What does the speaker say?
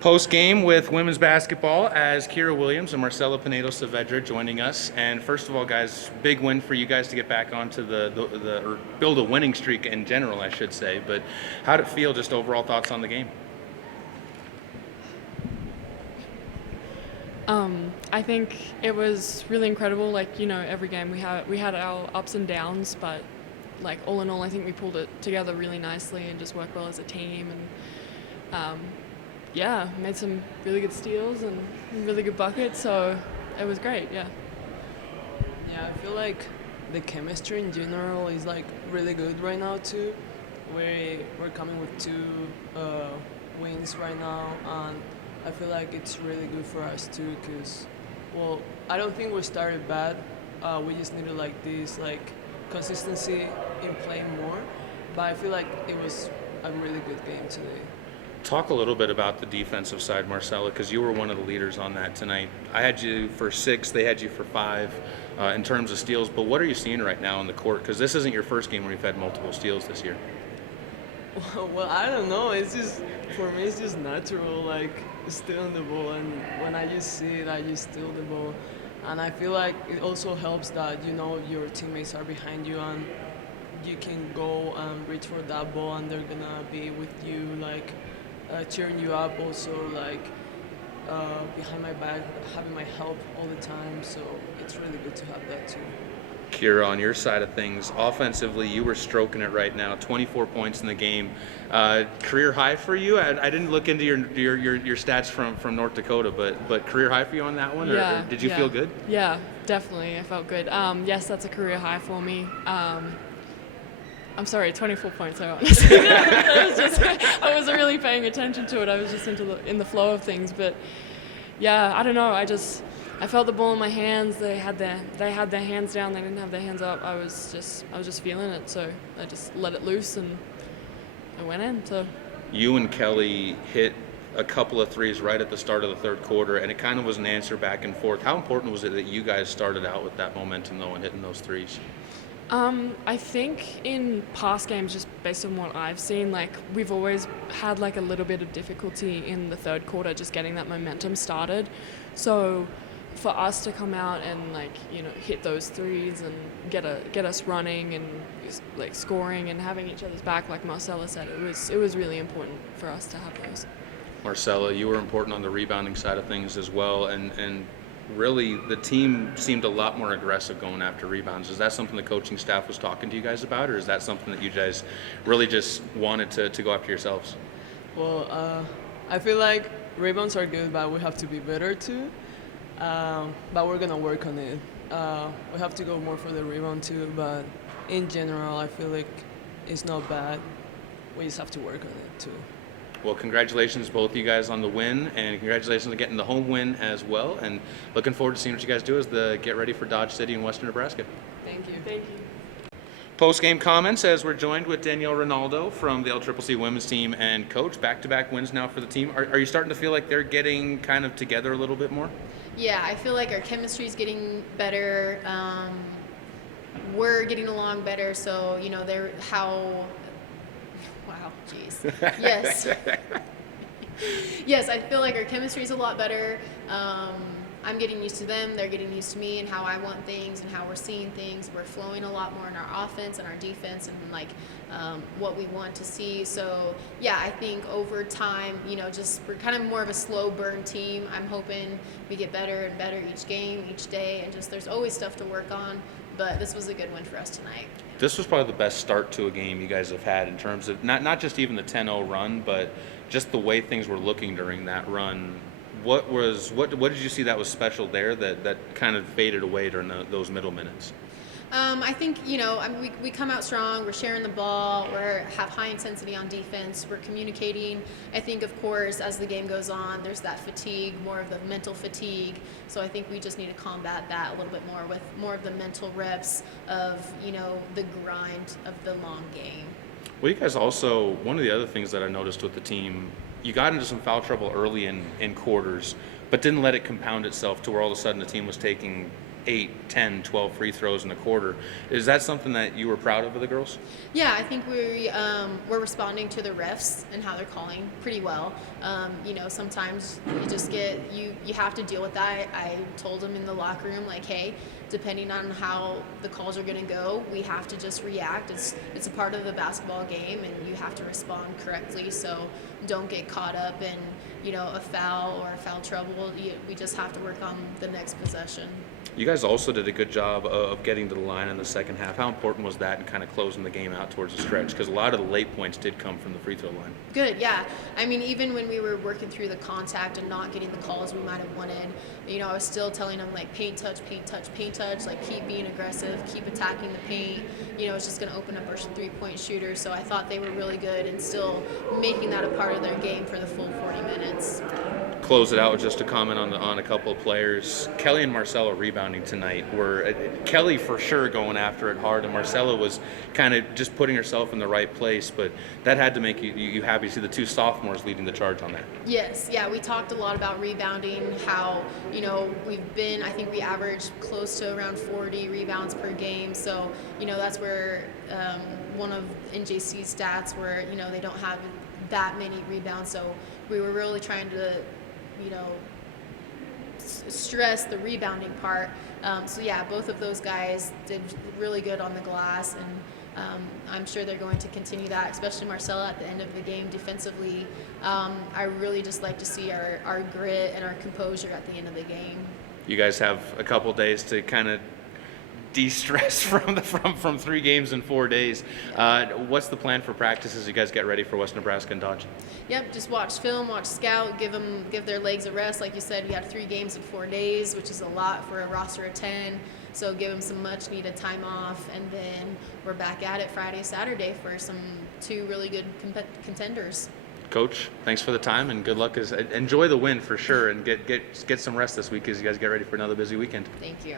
Post-game with women's basketball as Keira Williams and Marcela Pinedo-Saavedra joining us. And first of all, guys, big win for you guys to get back onto or build a winning streak in general, I should say. But how did it feel, just overall thoughts on the game? I think it was really incredible. Like, every game we had our ups and downs, but like all in all, I think we pulled it together really nicely and just worked well as a team. And made some really good steals and really good buckets, so it was great, yeah. Yeah, I feel like the chemistry in general is like really good right now too. We're coming with 2 wins right now, and I feel like it's really good for us too, because, I don't think we started bad. We just needed like this consistency in playing more, but I feel like it was a really good game today. Talk a little bit about the defensive side, Marcela, because you were one of the leaders on that tonight. I had you for 6, they had you for 5 in terms of steals, but what are you seeing right now on the court? Because this isn't your first game where you've had multiple steals this year. Well, I don't know. It's just, for me, it's just natural, like stealing the ball, and when I just see it, I just steal the ball. And I feel like it also helps that, your teammates are behind you and you can go and reach for that ball, and they're gonna be with you, like, cheering you up, also like behind my back, having my help all the time, so it's really good to have that too. Keira, on your side of things, offensively, you were stroking it right now. 24 points in the game, career high for you. I didn't look into your stats from North Dakota, but career high for you on that one, or did you feel good? Yeah, definitely, I felt good. Yes, that's a career high for me. I'm sorry, 24 points, I honestly. I wasn't really paying attention to it. I was just in the flow of things. But yeah, I don't know. I felt the ball in my hands. They had their hands down. They didn't have their hands up. I was just feeling it. So I just let it loose and it went in. So you and Kelly hit a couple of threes right at the start of the third quarter, and it kind of was an answer back and forth. How important was it that you guys started out with that momentum, though, and hitting those threes? I think in past games, just based on what I've seen, like we've always had like a little bit of difficulty in the third quarter, just getting that momentum started. So for us to come out and hit those threes and get us running and like scoring and having each other's back, like Marcela said, it was really important for us to have those. Marcela, you were important on the rebounding side of things as well, and really the team seemed a lot more aggressive going after rebounds. Is that something the coaching staff was talking to you guys about, or is that something that you guys really just wanted to go after yourselves? Well, I feel like rebounds are good, but we have to be better too. But we're gonna work on it. We have to go more for the rebound too, but in general, I feel like it's not bad. We just have to work on it too. Well, congratulations both of you guys on the win, and congratulations on getting the home win as well, and looking forward to seeing what you guys do as get ready for Dodge City in Western Nebraska. Thank you. Thank you. Post-game comments as we're joined with Danielle Rinaldo from the LCCC women's team and coach. Back-to-back wins now for the team. Are you starting to feel like they're getting kind of together a little bit more? Yeah, I feel like our chemistry is getting better. We're getting along better, so wow, jeez. Yes. Yes, I feel like our chemistry is a lot better. I'm getting used to them. They're getting used to me and how I want things and how we're seeing things. We're flowing a lot more in our offense and our defense and what we want to see. So yeah, I think over time, we're kind of more of a slow burn team. I'm hoping we get better and better each game, each day, and there's always stuff to work on. But this was a good win for us tonight. This was probably the best start to a game you guys have had in terms of not just even the 10-0 run, but just the way things were looking during that run. What did you see that was special there that kind of faded away during those middle minutes? I think, we come out strong, we're sharing the ball, we have high intensity on defense, we're communicating. I think, of course, as the game goes on, there's that fatigue, more of the mental fatigue. So I think we just need to combat that a little bit more with more of the mental reps of, the grind of the long game. Well, you guys also, one of the other things that I noticed with the team, you got into some foul trouble early in quarters, but didn't let it compound itself to where all of a sudden the team was taking 8, 10, 12 free throws in a quarter. Is that something that you were proud of the girls? Yeah, I think we're responding to the refs and how they're calling pretty well. Sometimes you just you have to deal with that. I told them in the locker room, like, hey, depending on how the calls are going to go, we have to just react. It's a part of the basketball game, and you have to respond correctly. So don't get caught up in a foul or foul trouble. We just have to work on the next possession. You guys also did a good job of getting to the line in the second half. How important was that in kind of closing the game out towards the stretch? Because a lot of the late points did come from the free throw line. Good, yeah. I mean, even when we were working through the contact and not getting the calls we might have wanted, I was still telling them, like, paint touch, paint touch, paint touch. Like, keep being aggressive, keep attacking the paint. It's just going to open up our three-point shooters. So I thought they were really good and still making that a part of their game for the full 40 minutes. Close it out with just a comment on a couple of players. Kelly and Marcela rebounding tonight were Kelly for sure going after it hard, and Marcela was kind of just putting herself in the right place. But that had to make you happy to see the two sophomores leading the charge on that. Yes, yeah, we talked a lot about rebounding. How I think we averaged close to around 40 rebounds per game. So that's where one of NJC's stats where they don't have that many rebounds. So we were really trying to stress the rebounding part. So yeah, both of those guys did really good on the glass, and I'm sure they're going to continue that, especially Marcela at the end of the game defensively. I really just like to see our grit and our composure at the end of the game. You guys have a couple days to kind of de-stress from 3 games in 4 days. What's the plan for practice as you guys get ready for West Nebraska and Dodge? Yep, just watch film, watch scout, give their legs a rest. Like you said, we had 3 games in 4 days, which is a lot for a roster of 10. So give them some much needed time off, and then we're back at it Friday, Saturday for 2 really good contenders. Coach, thanks for the time and good luck. Enjoy the win for sure, and get some rest this week as you guys get ready for another busy weekend. Thank you.